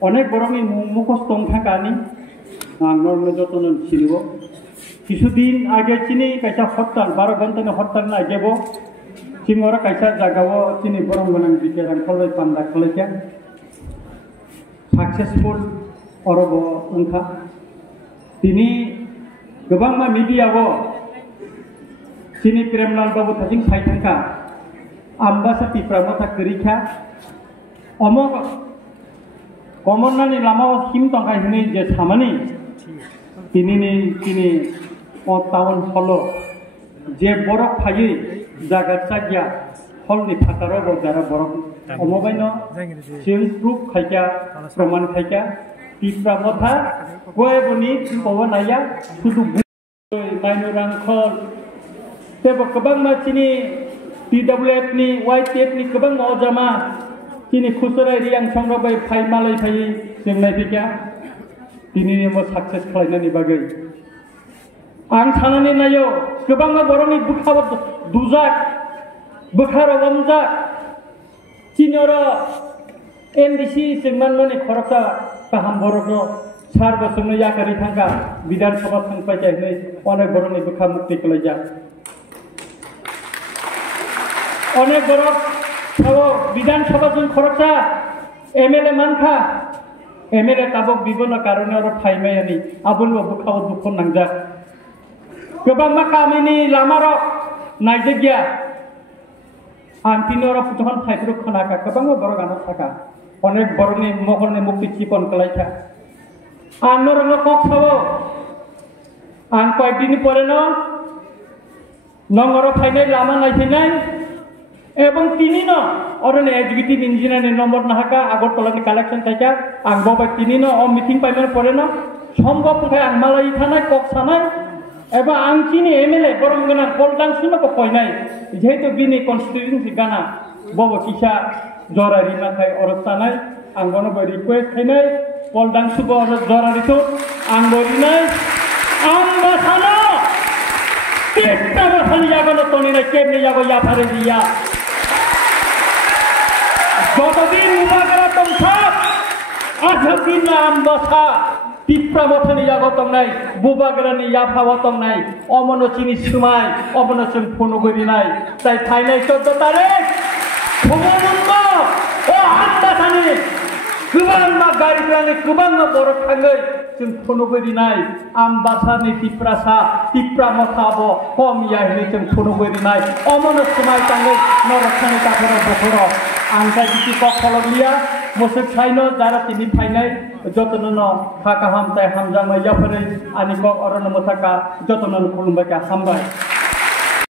अनेक बरंनि मुखस्त थाकानि आं नर्मे जतन सिलिबो किछुदिन आगे चिनी कैसा हरताल 12 घंटानि हरताल नागेबो चिंगरा कैसा जागावो चिनी बरं गोनां बिकेरां खलबाय पान्दा खलैया सक्सेसफुल अरबो उनखा दिनै गोबां मा मिडियाबो चिनी प्रेमलाल बाबू थाजिं साइथांखा आम्बासा पिप्रा मथा करिखा अमक कमननानि लामा हिम तंखाय हनै जे सामानि दिनैनि चिनी टाउन हलो जे बरफ फायै जागा जागिया हलनि फाटाराव बजारा बरफ अमबायनो सिल प्रूफ खायका प्रमाण खायका पिप्रा मथा गयबनि पवनाया सुदु नायनो रांखल तेबो गोबां मानसिनि PWF नि YTF नि गोबां अजामा दिनै खुसराय रियां संरबाय फाय मालाय फाय जोंनाय बिका दिनै मो सक्सेस खालायनायनि बागै आं साननानै नायो गोबां बर'नि बुखाव दुजाक बुखार अमजा चिनर NDC जोंमान माने खरसा गाहाम बर'नो सार बोसोरनो याकारि थांगा विधानसभा थांबाय जाहै अनेक बर'नि बुखा मुक्ति खालायजा अनेक बरफ थाव विधानसभा जों खरसा MLA मानखा MLA ताबक बिबन कारणे और फाइमायानि आबुल बुखाव दुख नांजा गोबां मा कामिनि लामार नायजगिया आंथिनर फुटहन फाइफ्रु खनाका गोबां बर' गाना थाका अनेक बर'नि महरनि मुक्ति चिपन कलायथा आं नरनो कक सावो आं कयदिनि परेनो नंगर फाइनाय लामा नायफैनाय एवं तिनिनो अरने एजुकेटिव इंजिनियर नम्बर नाहाका आगरतलानि कालेक्शन थाइका आं बाबाय तिनिनो अ मिटिं पाइमेन परेनो सम्भव थाखाय आं मालाय थानाय कक सानाय एबा आं चिनि MLA बरं गोनां पलदां सुनो कयनाय जेहेतु बिनि कन्स्टिट्युएन्सि गाना बबो किसा जरारि नाथाय अरब थानाय आं गनो रिक्वेस्ट खायनाय पलदां सुबो अरब जरारिखौ आं बरिनाय आं बासानो पिप्रा बासानि यागनो तनिनाय केमनि यागो याफारे दिया যতদিন মুবাগরা তংসাপ আজদিন নাম বসা পিপ্রা বথনি জাগতং নাই বুবাগরানি ইয়াফাও তং নাই অমনচিনি সুমাই অমনচন ফোনগরি নাই তাই ফাইনাল 14 তারিখ ভগবন্ত ও হাতদাসানি गोबां मा गारिफ्रानि गोबां मा बर' थाङै जों फनगरि नाय आमबासानि पिप्रा मथाबो हम याहनि जों फनगरि नाय अमन समाय थाङै नरखानि ताफोराव बखरो आं जायखि कखलगिया मोसो खायनो जारा तिनि फाइनाय जतननो खाका हामताय हामजामा याफोरै आनि क अरन मथाका जतननो खुलुमबाय हामबाय